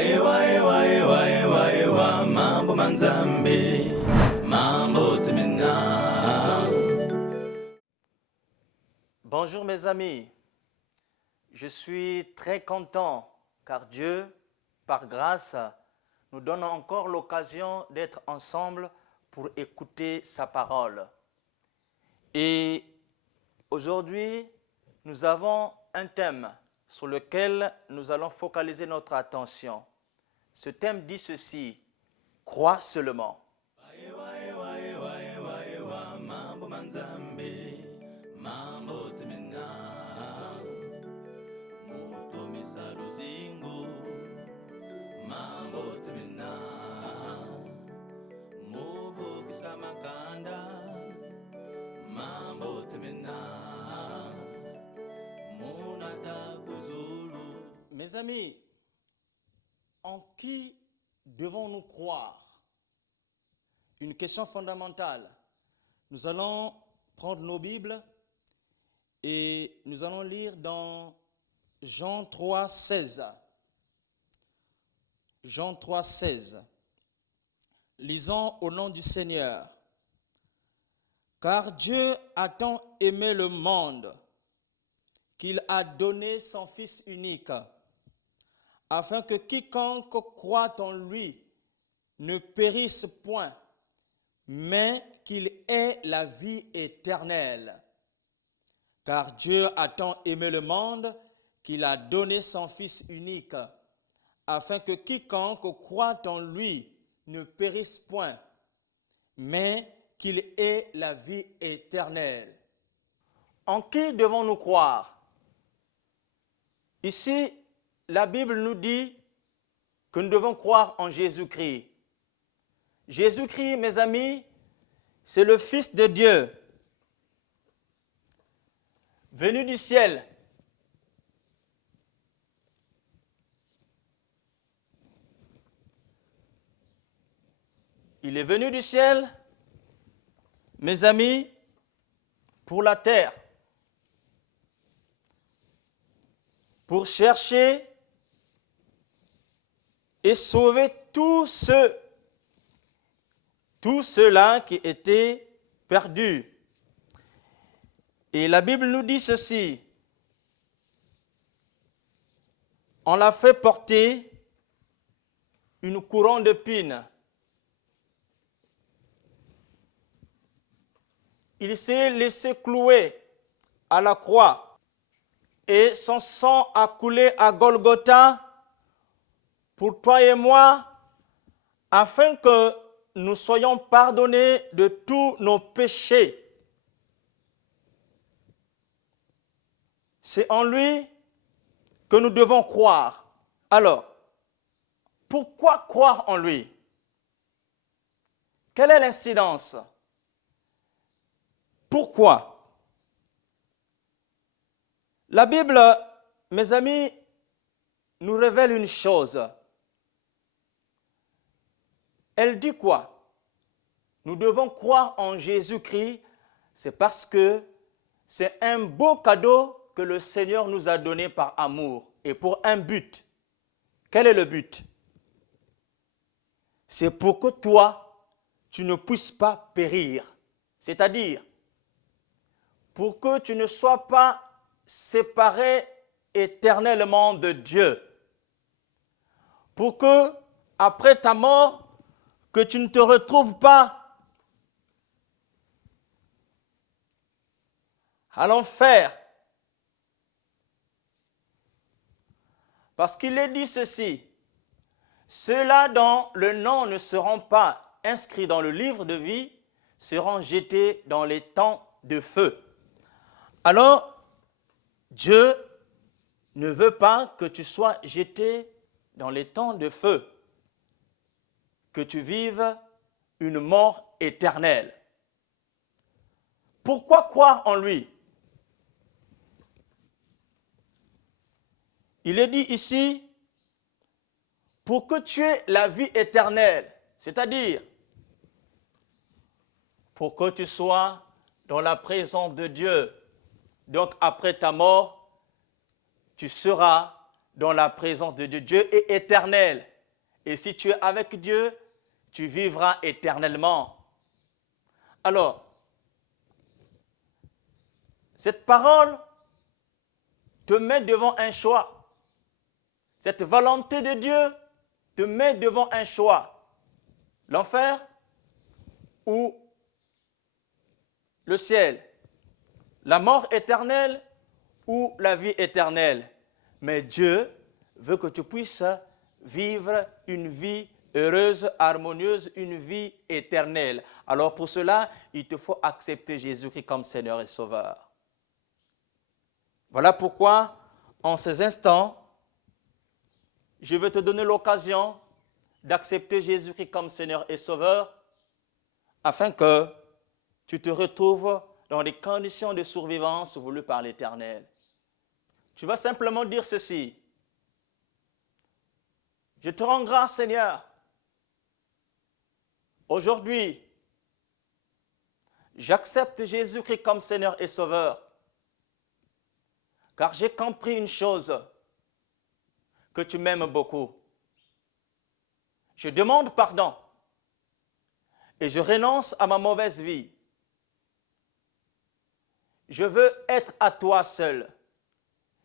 Ewa, ewa, ewa, ewa, ewa, mambo manzambe, mambo temena. Bonjour mes amis, je suis très content car Dieu, par grâce, nous donne encore l'occasion d'être ensemble pour écouter sa parole. Et aujourd'hui, nous avons un thème sur lequel nous allons focaliser notre attention. Ce thème dit ceci, crois seulement. Ewa, ewa, ewa, ewa, ewa, mambo manzambe, mambo temena. Moto misalo zingu, mambo temena. Movo kisamakanda, mambo temena. Monata kuzulu. Mes amis, en qui devons-nous croire? Une question fondamentale. Nous allons prendre nos Bibles et nous allons lire dans Jean 3, 16. Jean 3, 16. Lisons au nom du Seigneur. Car Dieu a tant aimé le monde qu'il a donné son Fils unique, afin que quiconque croit en lui ne périsse point, mais qu'il ait la vie éternelle. Car Dieu a tant aimé le monde qu'il a donné son Fils unique, afin que quiconque croit en lui ne périsse point, mais qu'il ait la vie éternelle. En qui devons-nous croire? Ici, la Bible nous dit que nous devons croire en Jésus-Christ. Jésus-Christ, mes amis, c'est le Fils de Dieu, venu du ciel. Il est venu du ciel, mes amis, pour la terre, pour chercher et sauver tous ceux-là qui étaient perdus. Et la Bible nous dit ceci, on l'a fait porter une couronne d'épines. Il s'est laissé clouer à la croix et son sang a coulé à Golgotha pour toi et moi, afin que nous soyons pardonnés de tous nos péchés. C'est en lui que nous devons croire. Alors, pourquoi croire en lui? Quelle est l'incidence? Pourquoi? La Bible, mes amis, nous révèle une chose. Elle dit quoi? Nous devons croire en Jésus-Christ, c'est parce que c'est un beau cadeau que le Seigneur nous a donné par amour et pour un but. Quel est le but? C'est pour que toi, tu ne puisses pas périr. C'est-à-dire, pour que tu ne sois pas séparé éternellement de Dieu. Pour que, après ta mort, que tu ne te retrouves pas à l'enfer. Parce qu'il est dit ceci, ceux-là dont le nom ne seront pas inscrits dans le livre de vie seront jetés dans les temps de feu. Alors, Dieu ne veut pas que tu sois jeté dans les temps de feu, que tu vives une mort éternelle. Pourquoi croire en lui? Il est dit ici, pour que tu aies la vie éternelle, c'est-à-dire pour que tu sois dans la présence de Dieu. Donc après ta mort, tu seras dans la présence de Dieu. Dieu est éternel. Et si tu es avec Dieu, tu vivras éternellement. Alors, cette parole te met devant un choix. Cette volonté de Dieu te met devant un choix. L'enfer ou le ciel. La mort éternelle ou la vie éternelle. Mais Dieu veut que tu puisses vivre une vie heureuse, harmonieuse, une vie éternelle. Alors pour cela, il te faut accepter Jésus-Christ comme Seigneur et Sauveur. Voilà pourquoi, en ces instants, je vais te donner l'occasion d'accepter Jésus-Christ comme Seigneur et Sauveur, afin que tu te retrouves dans des conditions de survivance voulues par l'Éternel. Tu vas simplement dire ceci. Je te rends grâce, Seigneur. Aujourd'hui, j'accepte Jésus-Christ comme Seigneur et Sauveur, car j'ai compris une chose, que tu m'aimes beaucoup. Je demande pardon et je renonce à ma mauvaise vie. Je veux être à toi seul.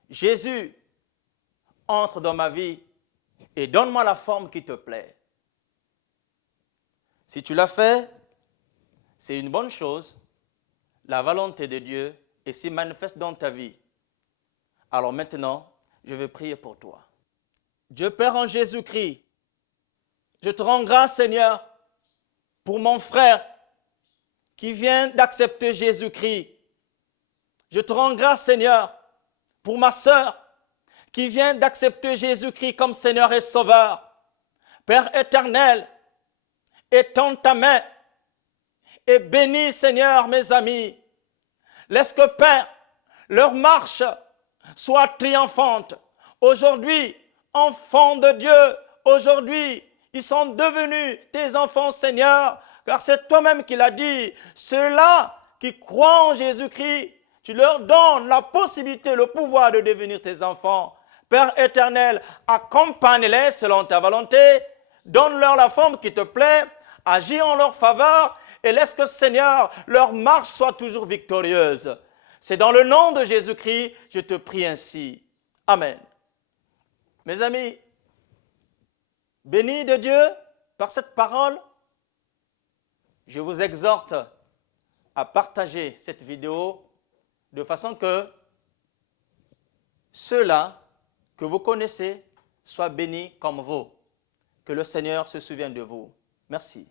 Jésus, entre dans ma vie et donne-moi la forme qui te plaît. Si tu l'as fait, c'est une bonne chose. La volonté de Dieu est si manifeste dans ta vie. Alors maintenant, je vais prier pour toi. Dieu Père en Jésus-Christ, je te rends grâce, Seigneur, pour mon frère qui vient d'accepter Jésus-Christ. Je te rends grâce, Seigneur, pour ma sœur qui vient d'accepter Jésus-Christ comme Seigneur et Sauveur. Père éternel, étends ta main et bénis, Seigneur, mes amis. Laisse que, Père, leur marche soit triomphante. Aujourd'hui, enfants de Dieu, aujourd'hui, ils sont devenus tes enfants, Seigneur, car c'est toi-même qui l'as dit. Ceux-là qui croient en Jésus-Christ, tu leur donnes la possibilité, le pouvoir de devenir tes enfants. Père éternel, accompagne-les selon ta volonté, donne-leur la forme qui te plaît, agis en leur faveur et laisse que, Seigneur, leur marche soit toujours victorieuse. C'est dans le nom de Jésus-Christ, je te prie ainsi. Amen. Mes amis, bénis de Dieu par cette parole, je vous exhorte à partager cette vidéo de façon que ceux-là que vous connaissez soient bénis comme vous. Que le Seigneur se souvienne de vous. Merci.